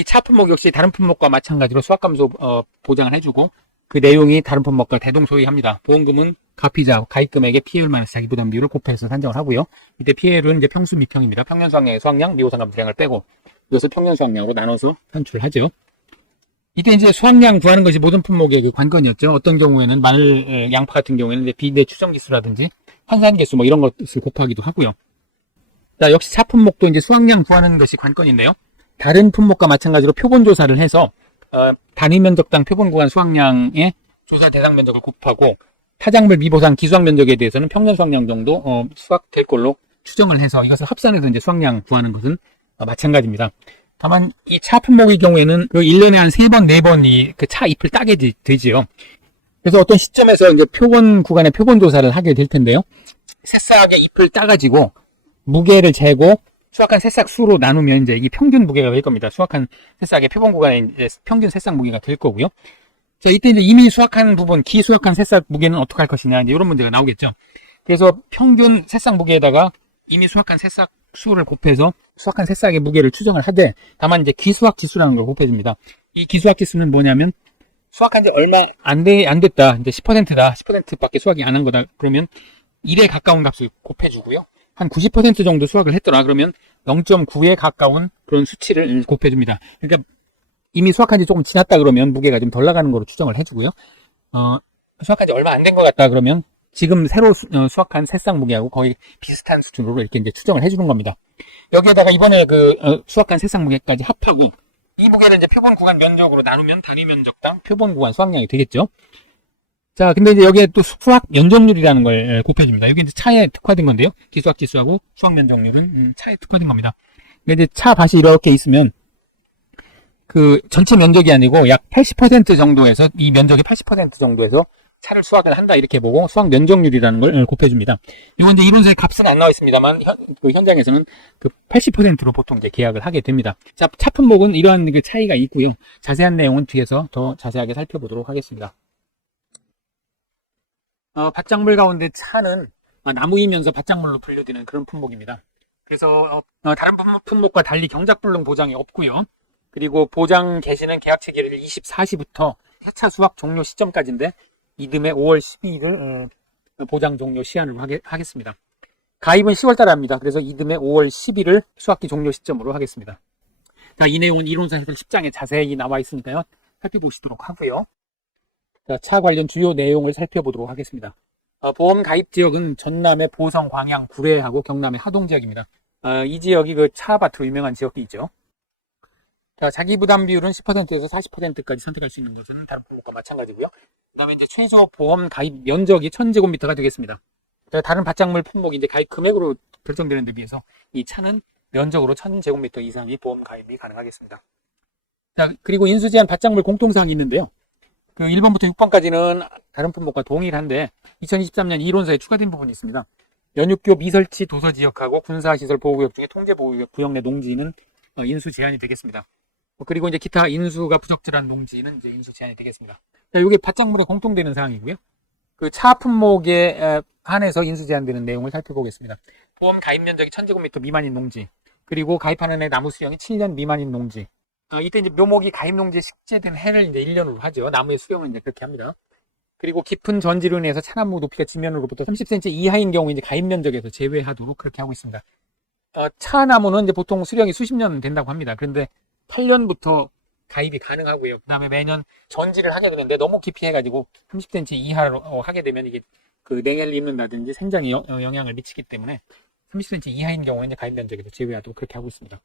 이 차 품목 역시 다른 품목과 마찬가지로 수확감소 보장을 해주고 그 내용이 다른 품목과 대동소이합니다. 보험금은 가피자 가입 금액의 피해율 마이너스 자기 부담 비율을 곱해서 산정을 하고요. 이때 피해율은 이제 평수 미평입니다. 평년 수확량의 수확량, 미호상감 수량을 빼고 이것을 평년 수확량으로 나눠서 산출하죠. 이때 이제 수확량 구하는 것이 모든 품목의 그 관건이었죠. 어떤 경우에는 마늘, 양파 같은 경우에는 이제 비대 추정 지수라든지 환산 개수 뭐 이런 것을 곱하기도 하고요. 자, 역시 차 품목도 이제 수확량 구하는 것이 관건인데요. 다른 품목과 마찬가지로 표본 조사를 해서 단위 면적당 표본 구간 수확량의 조사 대상 면적을 곱하고 타작물 미보상 기수확 면적에 대해서는 평년 수확량 정도 수확될 걸로 추정을 해서 이것을 합산해서 이제 수확량 구하는 것은 마찬가지입니다. 다만 이 차 품목의 경우에는 그 1년에 한 3번, 4번이 그 차 잎을 따게 되지요. 그래서 어떤 시점에서 이제 표본 구간의 표본 조사를 하게 될 텐데요. 새싹의 잎을 따가지고 무게를 재고 수확한 새싹 수로 나누면 이제 이 평균 무게가 될 겁니다. 수확한 새싹의 표본 구간의 이제 평균 새싹 무게가 될 거고요. 자, 이때 이제 이미 수확한 부분, 기수확한 새싹 무게는 어떻게 할 것이냐, 이제 이런 문제가 나오겠죠. 그래서 평균 새싹 무게에다가 이미 수확한 새싹 수를 곱해서 수확한 새싹의 무게를 추정을 하되, 다만 이제 기수확 지수라는 걸 곱해줍니다. 이 기수확 지수는 뭐냐면, 수확한 지 얼마 안 됐다. 이제 10%다. 10%밖에 수확이 안 한 거다. 그러면 1에 가까운 값을 곱해주고요. 한 90% 정도 수확을 했더라. 그러면 0.9에 가까운 그런 수치를 곱해줍니다. 그러니까 이미 수확한 지 조금 지났다 그러면 무게가 좀 덜 나가는 거로 추정을 해주고요. 수확한 지 얼마 안 된 것 같다 그러면 지금 새로 수확한 새싹 무게하고 거의 비슷한 수준으로 이렇게 이제 추정을 해주는 겁니다. 여기에다가 이번에 수확한 새싹 무게까지 합하고 이 무게를 이제 표본 구간 면적으로 나누면 단위 면적당 표본 구간 수확량이 되겠죠. 자, 근데 이제 여기에 또 수확 면적률이라는 걸 곱해줍니다. 여기 이제 차에 특화된 건데요. 기수확 지수하고 수확 면적률은 차에 특화된 겁니다. 근데 이제 차 밭이 이렇게 있으면 그 전체 면적이 아니고 약 80% 정도에서 이 면적의 80% 정도에서 차를 수확을 한다 이렇게 보고 수확 면적률이라는 걸 곱해줍니다. 이건 이제 이론서의 값은 안 나와 있습니다만 그 현장에서는 그 80%로 보통 이제 계약을 하게 됩니다. 자, 차 품목은 이러한 그 차이가 있고요. 자세한 내용은 뒤에서 더 자세하게 살펴보도록 하겠습니다. 밭작물 가운데 차는 나무이면서 밭작물로 분류되는 그런 품목입니다. 그래서 다른 품목과 달리 경작불능 보장이 없고요. 그리고 보장 개시는 계약 체결일 24시부터 해차 수확 종료 시점까지인데 이듬해 5월 12일 보장 종료 시한으로 하겠습니다. 가입은 10월달에 합니다. 그래서 이듬해 5월 10일을 수확기 종료 시점으로 하겠습니다. 자, 이 내용은 이론서 해설 10장에 자세히 나와 있으니까요. 살펴보시도록 하고요. 자, 차 관련 주요 내용을 살펴보도록 하겠습니다. 보험 가입 지역은 전남의 보성, 광양, 구례하고 경남의 하동 지역입니다. 이 지역이 그 차밭으로 유명한 지역이 있죠. 자, 자기 부담 비율은 10%에서 40%까지 선택할 수 있는 것은 다른 품목과 마찬가지고요. 그 다음에 이제 최소 보험 가입 면적이 1000제곱미터가 되겠습니다. 자, 다른 밭작물 품목이 이제 가입 금액으로 결정되는 데 비해서 이 차는 면적으로 1000제곱미터 이상의 보험 가입이 가능하겠습니다. 자, 그리고 인수제한 밭작물 공통사항이 있는데요. 그 1번부터 6번까지는 다른 품목과 동일한데 2023년 이론서에 추가된 부분이 있습니다. 연육교 미설치 도서지역하고 군사시설 보호구역 중에 통제보호구역 구역 내 농지는 인수 제한이 되겠습니다. 그리고 이제 기타 인수가 부적절한 농지는 이제 인수 제한이 되겠습니다. 자, 이게 밭작물에 공통되는 사항이고요. 그 차 품목에 한해서 인수 제한되는 내용을 살펴보겠습니다. 보험 가입 면적이 1000제곱미터 미만인 농지, 그리고 가입하는 애 나무 수령이 7년 미만인 농지. 이때 이제 묘목이 가입 농지에 식재된 해를 이제 1년으로 하죠. 나무의 수령은 이제 그렇게 합니다. 그리고 깊은 전지로 인해서 차나무 높이가 지면으로부터 30cm 이하인 경우 이제 가입 면적에서 제외하도록 그렇게 하고 있습니다. 차나무는 이제 보통 수령이 수십 년 된다고 합니다. 그런데 8년부터 가입이 가능하고요. 그 다음에 매년 전지를 하게 되는데 너무 깊이 해가지고 30cm 이하로 하게 되면 이게 그 냉해를 입는다든지 생장에 영향을 미치기 때문에 30cm 이하인 경우는 이제 가입 면적에서 제외하도록 그렇게 하고 있습니다.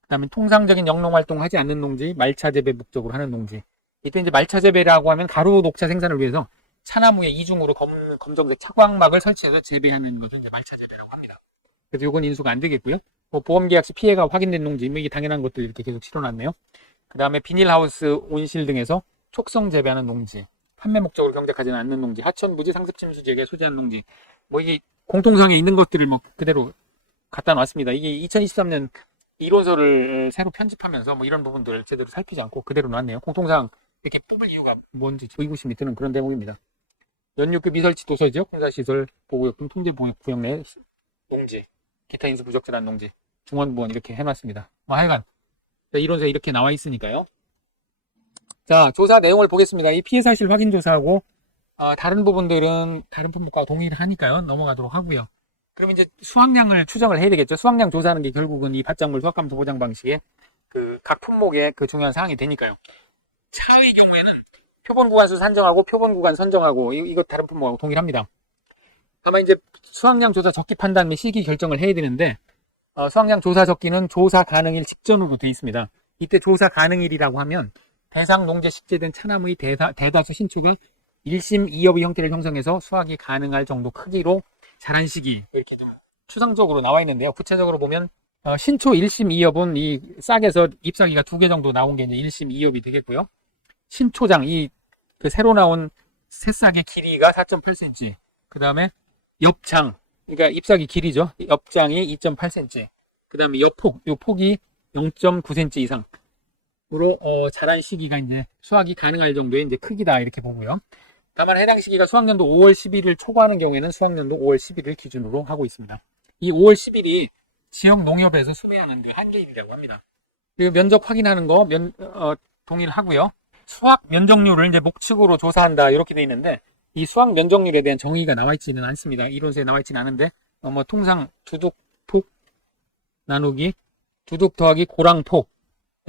그 다음에 통상적인 영농 활동을 하지 않는 농지, 말차 재배 목적으로 하는 농지. 이때 이제 말차 재배라고 하면 가루 녹차 생산을 위해서 차나무에 이중으로 검정색 차광막을 설치해서 재배하는 것을 이제 말차 재배라고 합니다. 그래서 이건 인수가 안 되겠고요. 보험계약 시 피해가 확인된 농지, 이게 당연한 것들 이렇게 계속 치러놨네요. 그 다음에 비닐하우스, 온실 등에서 촉성 재배하는 농지, 판매 목적으로 경작하지는 않는 농지, 하천, 부지, 상습 침수 지역에 소재한 농지, 이게 공통상에 있는 것들을 그대로 갖다 놨습니다. 이게 2023년 이론서를 새로 편집하면서 이런 부분들을 제대로 살피지 않고 그대로 놨네요. 공통상 이렇게 뽑을 이유가 뭔지 의구심이 드는 그런 대목입니다. 연육교 미설치 도서지역, 군사시설 보호구역 등 통제보호구역 내 농지, 기타 인수 부적절한 농지, 중원부원 이렇게 해놨습니다. 하여간 이론서에 이렇게 나와 있으니까요. 자, 조사 내용을 보겠습니다. 이 피해 사실 확인 조사하고 다른 부분들은 다른 품목과 동의를 하니까요. 넘어가도록 하고요. 그럼 이제 수확량을 추정을 해야 되겠죠. 수확량 조사하는 게 결국은 이 밭작물 수확감수 보장 방식의 그 각 품목의 그 중요한 사항이 되니까요. 차의 경우에는 표본 구간수 산정하고 표본 구간 선정하고 이거 다른 품목하고 동일합니다. 다만 이제 수확량 조사 적기 판단 및 시기 결정을 해야 되는데 수확량 조사 적기는 조사 가능일 직전으로 되어 있습니다. 이때 조사 가능일이라고 하면 대상 농제 식재된 차나무의 대다수 신초가 1심 2여의 형태를 형성해서 수확이 가능할 정도 크기로 자란 시기 이렇게 좀 추상적으로 나와 있는데요. 구체적으로 보면 신초 1심 2엽은 이 싹에서 잎사귀가 2개 정도 나온 게 이제 1심 2엽이 되겠고요. 신초장 그 새로 나온 새싹의 길이가 4.8cm. 그 다음에 엽장, 그러니까 잎사귀 길이죠. 엽장이 2.8cm. 그 다음에 엽폭, 요 폭이 0.9cm 이상으로 자란 시기가 이제 수확이 가능할 정도의 이제 크기다 이렇게 보고요. 다만 해당 시기가 수확년도 5월 10일을 초과하는 경우에는 수확년도 5월 10일을 기준으로 하고 있습니다. 이 5월 10일이 지역 농협에서 수매하는 그 한계일이라고 합니다. 그리고 면적 확인하는 거 동의를 하고요. 수확 면적률을 이제 목축으로 조사한다 이렇게 돼 있는데 이 수확 면적률에 대한 정의가 나와 있지는 않습니다. 이론서에 나와 있지는 않은데 통상 두둑폭 나누기 두둑 더하기 고랑폭,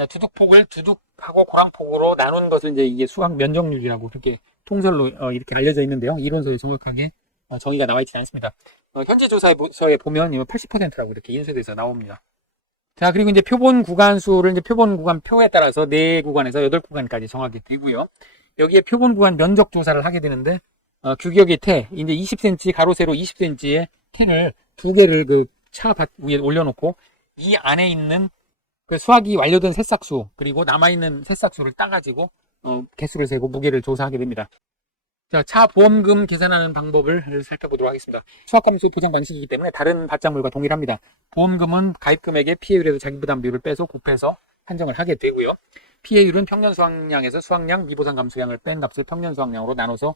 두둑폭을 두둑하고 고랑폭으로 나눈 것을 이제 이게 수확 면적률이라고 그렇게 통설로 이렇게 알려져 있는데요. 이론서에 정확하게 정의가 나와 있지 않습니다. 현재 조사서에 보면 80%라고 이렇게 인쇄돼서 나옵니다. 자, 그리고 이제 표본 구간 수를 이제 표본 구간 표에 따라서 4구간에서 8구간까지 정하게 되고요. 여기에 표본 구간 면적 조사를 하게 되는데 규격의 태, 이제 20cm 가로 세로 20cm의 태를 2개를 그 차 밭 위에 올려놓고 이 안에 있는 그 수확이 완료된 새싹수 그리고 남아있는 새싹수를 따가지고 개수를 세고 무게를 조사하게 됩니다. 자, 차 보험금 계산하는 방법을 살펴보도록 하겠습니다. 수확감수 보장 방식이기 때문에 다른 밭작물과 동일합니다. 보험금은 가입금액의 피해율에서 자기부담 비율을 빼서 곱해서 한정을 하게 되고요. 피해율은 평년 수확량에서 수확량, 미보상 감수량을 뺀 값을 평년 수확량으로 나눠서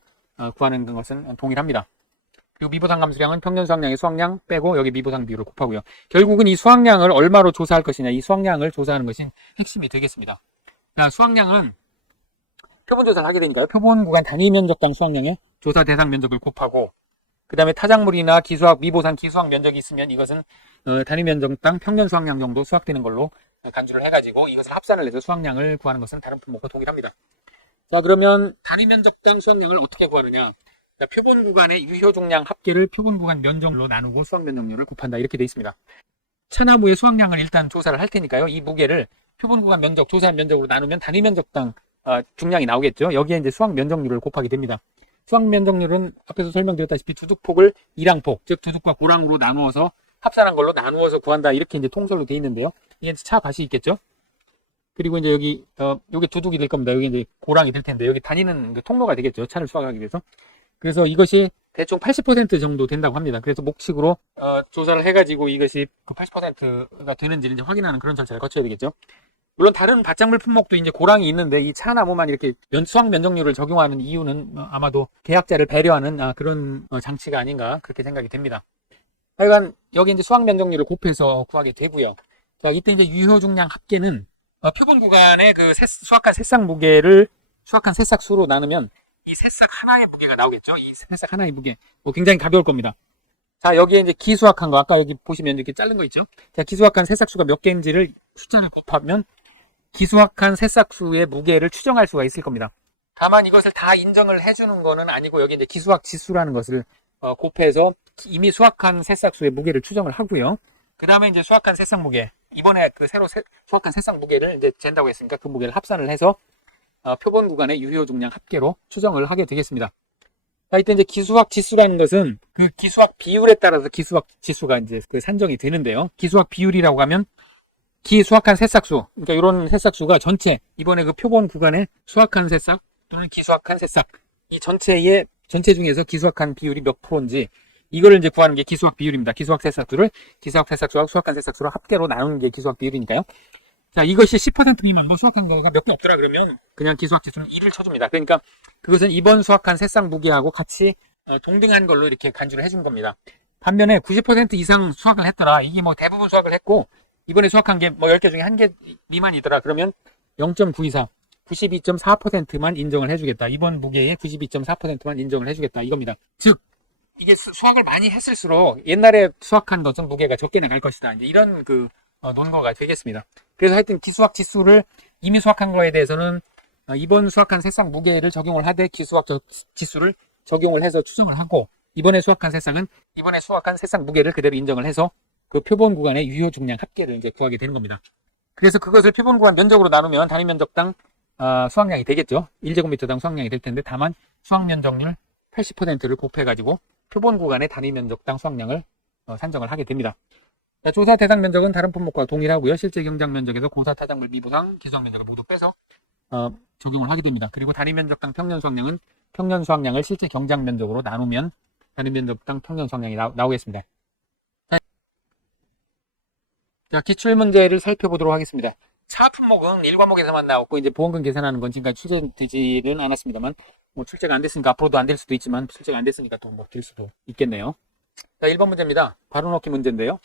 구하는 것은 동일합니다. 그리고 미보상 감수량은 평년 수확량의 수확량 빼고 여기 미보상 비율을 곱하고요. 결국은 이 수확량을 얼마로 조사할 것이냐, 이 수확량을 조사하는 것이 핵심이 되겠습니다. 자, 수확량은 표본 조사를 하게 되니까요. 표본 구간 단위 면적당 수확량의 조사 대상 면적을 곱하고 그 다음에 타작물이나 기수학, 미보상 기수학 면적이 있으면 이것은 단위 면적당 평년 수확량 정도 수확되는 걸로 간주를 해가지고 이것을 합산을 해서 수확량을 구하는 것은 다른 품목과 동일합니다. 자, 그러면 단위 면적당 수확량을 어떻게 구하느냐? 자, 표본 구간의 유효 종량 합계를 표본 구간 면적으로 나누고 수확 면적률을 곱한다 이렇게 되어 있습니다. 차나무의 수확량을 일단 조사를 할 테니까요. 이 무게를 표본 구간 면적, 조사한 면적으로 나누면 단위 면적당 중량이 나오겠죠. 여기에 이제 수확 면적률을 곱하게 됩니다. 수확 면적률은 앞에서 설명드렸다시피 두둑폭을 이랑폭, 즉 두둑과 고랑으로 나누어서 합산한 걸로 나누어서 구한다 이렇게 이제 통설로 되어 있는데요. 이게 차 밭이 있겠죠. 그리고 이제 여기 요게 두둑이 될 겁니다. 여기 이제 고랑이 될 텐데 여기 다니는 그 통로가 되겠죠. 차를 수확하기 위해서. 그래서 이것이 대충 80% 정도 된다고 합니다. 그래서 목측으로 조사를 해가지고 이것이 그 80%가 되는지를 이제 확인하는 그런 절차를 거쳐야 되겠죠. 물론 다른 밭작물 품목도 이제 고랑이 있는데 이 차나무만 이렇게 수확 면적률을 적용하는 이유는 아마도 계약자를 배려하는 그런 장치가 아닌가 그렇게 생각이 됩니다. 하여간 여기 이제 수확 면적률을 곱해서 구하게 되고요. 자, 이때 이제 유효 중량 합계는 표본 구간의 그 수확한 새싹 무게를 수확한 새싹 수로 나누면 이 새싹 하나의 무게가 나오겠죠. 이 새싹 하나의 무게 굉장히 가벼울 겁니다. 자, 여기에 이제 기수확한 거 아까 여기 보시면 이렇게 자른 거 있죠. 자, 기수확한 새싹 수가 몇 개인지를 숫자를 곱하면 기수확한 새싹수의 무게를 추정할 수가 있을 겁니다. 다만 이것을 다 인정을 해주는 거는 아니고 여기 이제 기수확 지수라는 것을 곱해서 이미 수확한 새싹수의 무게를 추정을 하고요. 그 다음에 이제 수확한 새싹 무게, 이번에 그 새로 수확한 새싹 무게를 이제 잰다고 했으니까 그 무게를 합산을 해서 표본 구간의 유효 중량 합계로 추정을 하게 되겠습니다. 자, 이때 이제 기수확 지수라는 것은 그 기수확 비율에 따라서 기수확 지수가 이제 그 산정이 되는데요. 기수확 비율이라고 하면 기수확한 새싹수, 그러니까 이런 새싹수가 전체 이번에 그 표본 구간에 수확한 새싹 또는 기수확한 새싹 이 전체 중에서 기수확한 비율이 몇 프로인지 이거를 이제 구하는 게 기수확 비율입니다. 기수확 새싹수를 기수확 새싹수와 수확한 새싹수를 합계로 나누는 게 기수확 비율이니까요. 자, 이것이 10% 미만 뭐 수확한 거가 몇 개 없더라 그러면 그냥 기수확 지수는 1을 쳐줍니다. 그러니까 그것은 이번 수확한 새싹 무게하고 같이 동등한 걸로 이렇게 간주를 해준 겁니다. 반면에 90% 이상 수확을 했더라. 이게 뭐 대부분 수확을 했고 이번에 수확한 게 뭐 10개 중에 1개 미만이더라. 그러면 0.924, 92.4%만 인정을 해주겠다. 이번 무게에 92.4%만 인정을 해주겠다. 이겁니다. 즉, 이게 수확을 많이 했을수록 옛날에 수확한 것은 무게가 적게 나갈 것이다. 이제 이런 논거가 되겠습니다. 그래서 하여튼 기수학 지수를 이미 수확한 거에 대해서는 이번 수확한 새싹 무게를 적용을 하되 기수학 지수를 적용을 해서 추정을 하고, 이번에 수확한 새싹은 이번에 수확한 새싹 무게를 그대로 인정을 해서 그 표본 구간의 유효 중량 합계를 이제 구하게 되는 겁니다. 그래서 그것을 표본 구간 면적으로 나누면 단위 면적당 수확량이 되겠죠. 1제곱미터당 수확량이 될 텐데, 다만 수확 면적률 80%를 곱해가지고 표본 구간의 단위 면적당 수확량을 산정을 하게 됩니다. 자, 조사 대상 면적은 다른 품목과 동일하고요. 실제 경작 면적에서 고사 타작물 미보상 기수학 면적을 모두 빼서 적용을 하게 됩니다. 그리고 단위 면적당 평년 수확량은 평년 수확량을 실제 경작 면적으로 나누면 단위 면적당 평년 수확량이 나오겠습니다. 자, 기출 문제를 살펴보도록 하겠습니다. 차 품목은 1과목에서만 나왔고, 이제 보험금 계산하는 건 지금까지 출제되지는 않았습니다만, 뭐 출제가 안 됐으니까 앞으로도 안 될 수도 있지만, 출제가 안 됐으니까 또 뭐 될 수도 있겠네요. 자, 1번 문제입니다. 바로 넣기 문제인데요.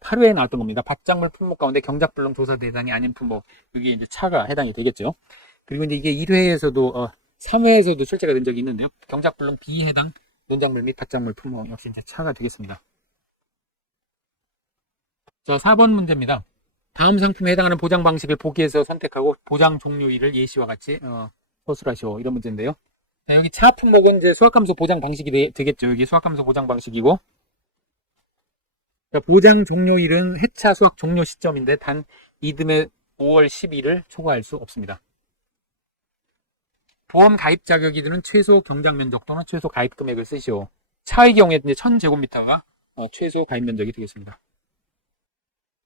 8회에 나왔던 겁니다. 밭작물 품목 가운데 경작불능 조사 대상이 아닌 품목. 여기 이제 차가 해당이 되겠죠. 그리고 이제 이게 1회에서도, 3회에서도 출제가 된 적이 있는데요. 경작불능 비해당 논작물 및 밭작물 품목. 역시 이제 차가 되겠습니다. 자, 4번 문제입니다. 다음 상품에 해당하는 보장 방식을 보기에서 선택하고 보장 종료일을 예시와 같이 서술하시오. 이런 문제인데요. 자, 여기 차 품목은 이제 수확감소 보장 방식이 되겠죠. 여기 수확감소 보장 방식이고, 자, 보장 종료일은 회차 수확 종료 시점인데 단 이듬해 5월 10일을 초과할 수 없습니다. 보험 가입 자격이 드는 최소 경작 면적 또는 최소 가입 금액을 쓰시오. 차의 경우에 이제 1000제곱미터가 최소 가입 면적이 되겠습니다.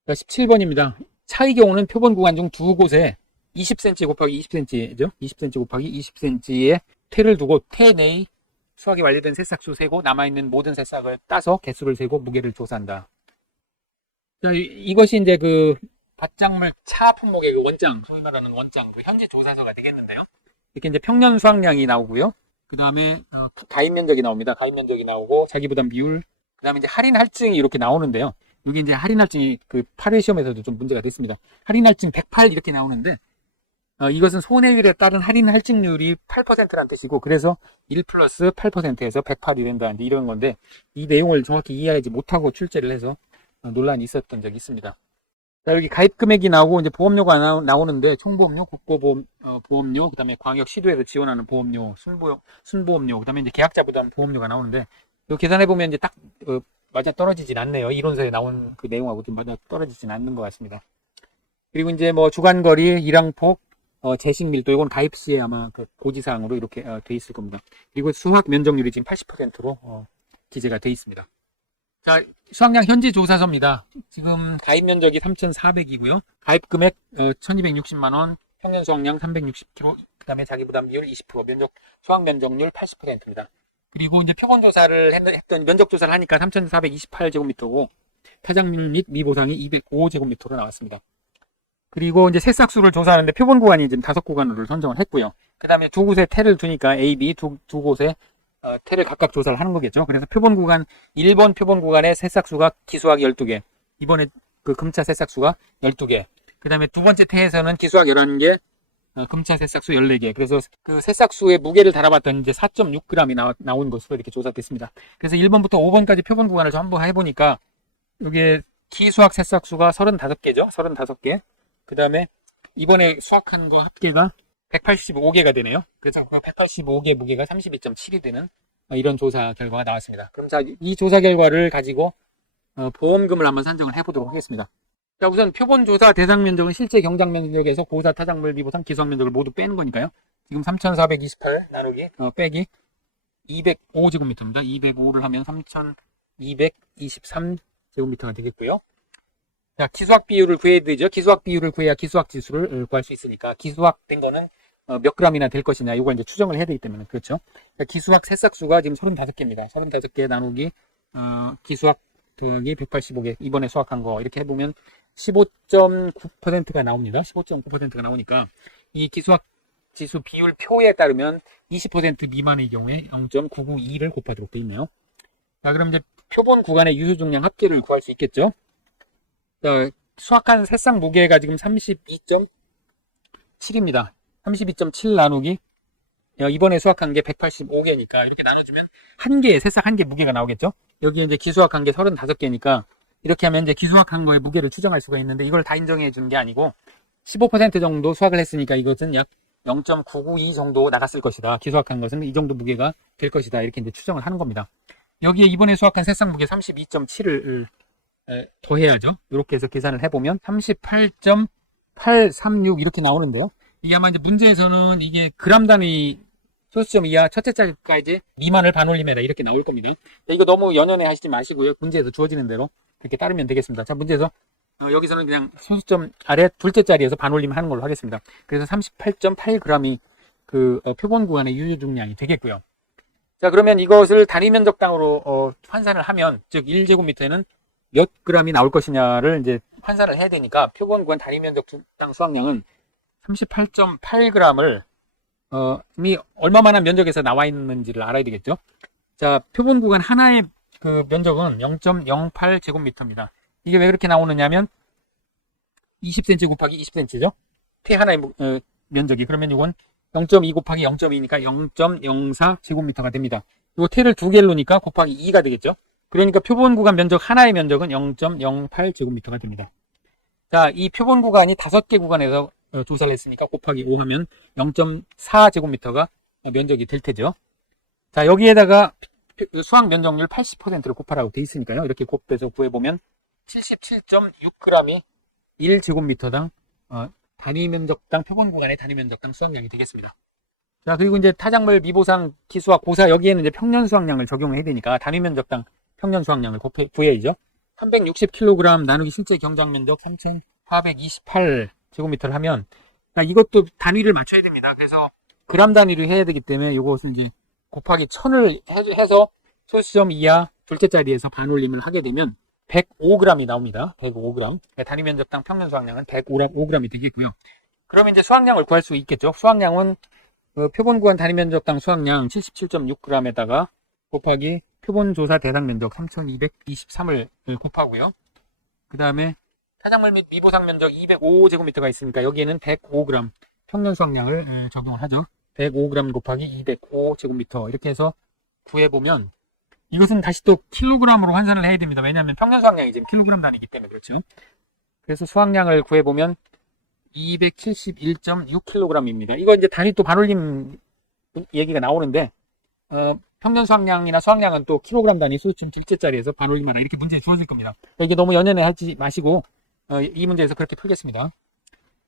17번입니다. 차의 경우는 표본 구간 중 두 곳에 20cm 곱하기 20cm죠. 20cm 곱하기 20cm의 태를 두고 태 내의 수확이 완료된 새싹수 세고 남아있는 모든 새싹을 따서 개수를 세고 무게를 조사한다. 자, 이것이 이제 그 밭작물 차 품목의 그 원장, 소위 말하는 원장, 그 현재 조사서가 되겠는데요. 이렇게 이제 평년 수확량이 나오고요. 그 다음에 가입 면적이 나옵니다. 가입 면적이 나오고 자기 부담 비율, 그 다음에 이제 할인 할증이 이렇게 나오는데요. 여기 이제 할인 할증이 그 8회 시험에서도 좀 문제가 됐습니다. 할인 할증 108 이렇게 나오는데, 이것은 손해율에 따른 할인 할증률이 8%라는 뜻이고, 그래서 1 플러스 8%에서 108이 된다. 이제 이런 건데, 이 내용을 정확히 이해하지 못하고 출제를 해서 논란이 있었던 적이 있습니다. 자, 여기 가입 금액이 나오고, 이제 보험료가 나오는데, 총보험료, 국고보험, 보험료, 그 다음에 광역 시도에서 지원하는 보험료, 순보험료, 그 다음에 이제 계약자 부담 보험료가 나오는데, 이거 계산해보면 이제 딱, 맞아 떨어지진 않네요. 이론서에 나온 그 내용하고 좀 맞아 떨어지진 않는 것 같습니다. 그리고 이제 뭐 주간거리, 일항폭, 재식 밀도, 이건 가입 시에 아마 그 고지사항으로 이렇게 돼 있을 겁니다. 그리고 수확 면적률이 지금 80%로 기재가 돼 있습니다. 자, 수확량 현재 조사서입니다. 지금 가입 면적이 3,400이고요. 가입 금액 1,260만원, 평년 수확량 360kg, 그 다음에 자기 부담 비율 20%, 수확 면적률 80%입니다. 그리고 이제 표본 조사를 했던 면적 조사를 하니까 3,428제곱미터고 타작률 및 미보상이 205제곱미터로 나왔습니다. 그리고 이제 새싹수를 조사하는데 표본 구간이 지금 5구간으로 선정을 했고요. 그 다음에 두 곳에 태를 두니까 A, B 두 곳에 태를 각각 조사를 하는 거겠죠. 그래서 표본 구간 1번 표본 구간의 새싹수가 기수학 12개, 이번에 그 금차 새싹수가 12개, 그 다음에 두 번째 태에서는 기수학 11개, 금차 새싹수 14개. 그래서 그 새싹수의 무게를 달아봤더니 이제 4.6g이 나온 것으로 이렇게 조사됐습니다. 그래서 1번부터 5번까지 표본 구간을 전부 해보니까 이게 기수학 새싹수가 35개죠. 35개. 그 다음에 이번에 수확한 거 합계가 185개가 되네요. 그래서 그 185개 무게가 32.7이 되는 이런 조사 결과가 나왔습니다. 그럼 자, 이 조사 결과를 가지고 보험금을 한번 산정을 해보도록 하겠습니다. 자, 우선 표본 조사 대상 면적은 실제 경작 면적에서 고사 타작물 미보상 기수학 면적을 모두 빼는 거니까요. 지금 3,428 나누기 빼기 205제곱미터입니다. 205를 하면 3,223제곱미터가 되겠고요. 자, 기수학 비율을 구해야 되죠. 기수학 비율을 구해야 기수학 지수를 구할 수 있으니까 기수학 된 거는 몇 g이나 될 것이냐, 이걸 이제 추정을 해야 되기 때문에 그렇죠. 자, 기수학 새싹수가 지금 35개입니다. 35개 나누기 기수학 더하기 185개, 이번에 수확한 거 이렇게 해보면 15.9%가 나옵니다. 15.9%가 나오니까 이 기수학 지수 비율 표에 따르면 20% 미만의 경우에 0.992를 곱하도록 되어 있네요. 자, 그럼 이제 표본 구간의 유효 중량 합계를 구할 수 있겠죠. 자, 수확한 새싹 무게가 지금 32.7입니다. 32.7 나누기 이번에 수확한 게 185개니까 이렇게 나눠주면 한 개의 새싹 한 개 무게가 나오겠죠. 여기 이제 기수확한 게 35개니까 이렇게 하면 이제 기수확한 거의 무게를 추정할 수가 있는데 이걸 다 인정해 준 게 아니고 15% 정도 수확을 했으니까 이것은 약 0.992 정도 나갔을 것이다. 기수확한 것은 이 정도 무게가 될 것이다. 이렇게 이제 추정을 하는 겁니다. 여기에 이번에 수확한 새싹 무게 32.7을 더해야죠. 이렇게 해서 계산을 해보면 38.836 이렇게 나오는데요. 이게 아마 이제 문제에서는 이게 그람 단위 소수점 이하 첫째 자리까지 미만을 반올림해라 이렇게 나올 겁니다. 이거 너무 연연해 하시지 마시고요. 문제에서 주어지는 대로 그렇게 따르면 되겠습니다. 자, 문제에서 여기서는 그냥 소수점 아래 둘째 자리에서 반올림 하는 걸로 하겠습니다. 그래서 38.8g이 그 표본 구간의 유효 중량이 되겠고요. 자, 그러면 이것을 단위 면적당으로 환산을 하면, 즉 1제곱미터에는 몇 g이 나올 것이냐를 이제 환산을 해야 되니까 표본 구간 단위 면적당 수확량은 38.8g을 이 얼마만한 면적에서 나와 있는지를 알아야 되겠죠. 자, 표본 구간 하나의 그 면적은 0.08제곱미터입니다. 이게 왜 그렇게 나오느냐면 20cm 곱하기 20cm죠. 태 하나의 면적이. 그러면 이건 0.2 곱하기 0.2니까 0.04제곱미터가 됩니다. 이 태를 두 개를 놓으니까 곱하기 2가 되겠죠. 그러니까 표본 구간 면적 하나의 면적은 0.08제곱미터가 됩니다. 자, 이 표본 구간이 5개 구간에서 조사를 했으니까 곱하기 5 하면 0.4제곱미터가 면적이 될 테죠. 자, 여기에다가 수확 면적률 80%를 곱하라고 돼 있으니까요. 이렇게 곱해서 구해보면 77.6g이 1제곱미터당 단위 면적당 표본 구간의 단위 면적당 수확량이 되겠습니다. 자, 그리고 이제 타작물 미보상 기수와 고사 여기에는 이제 평년 수확량을 적용해야 되니까 단위 면적당 평년 수확량을 구해야죠. 360kg 나누기 실제 경작 면적 3,428제곱미터를 하면 이것도 단위를 맞춰야 됩니다. 그래서 그람 단위로 해야 되기 때문에 이것을 이제 곱하기 1000을 해서 소수점 이하 둘째 자리에서 반올림을 하게 되면 105g이 나옵니다. 105g. 그러니까 단위 면적당 평년 수확량은 105g이 되겠고요. 그러면 이제 수확량을 구할 수 있겠죠. 수확량은 표본 구간 단위 면적당 수확량 77.6g에다가 곱하기 표본 조사 대상 면적 3223을 곱하고요. 그 다음에 타작물 및 미보상 면적 205제곱미터가 있으니까 여기에는 105g 평년 수확량을 적용을 하죠. 105g 곱하기 205제곱미터 이렇게 해서 구해보면 이것은 다시 또 킬로그램으로 환산을 해야 됩니다. 왜냐하면 평년 수확량이 지금 킬로그램 단위이기 때문에 그렇죠. 그래서 수확량을 구해보면 271.6kg입니다. 이거 이제 단위 또 반올림 얘기가 나오는데 평년 수확량이나 수확량은 또 킬로그램 단위 소수점 둘째 자리에서 반올림하라 이렇게 문제에 주어질 겁니다. 이게 너무 연연해 하지 마시고 이 문제에서 그렇게 풀겠습니다.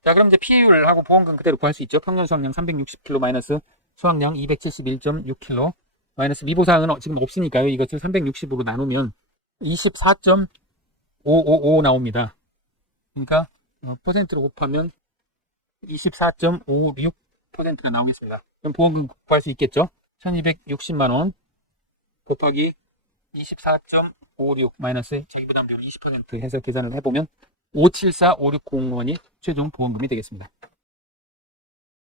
자, 그럼 이제 피해율하고 보험금 그대로 구할 수 있죠. 평년 수확량 360kg 마이너스 수확량 271.6kg 마이너스 미보상은 지금 없으니까요. 이것을 360으로 나누면 24.555 나옵니다. 그러니까 퍼센트로 곱하면 24.56%가 나오겠습니다. 그럼 보험금 구할 수 있겠죠. 1260만원 곱하기 24.56 마이너스 자기부담 비율 20% 해서 계산을 해보면 574560원이 최종 보험금이 되겠습니다.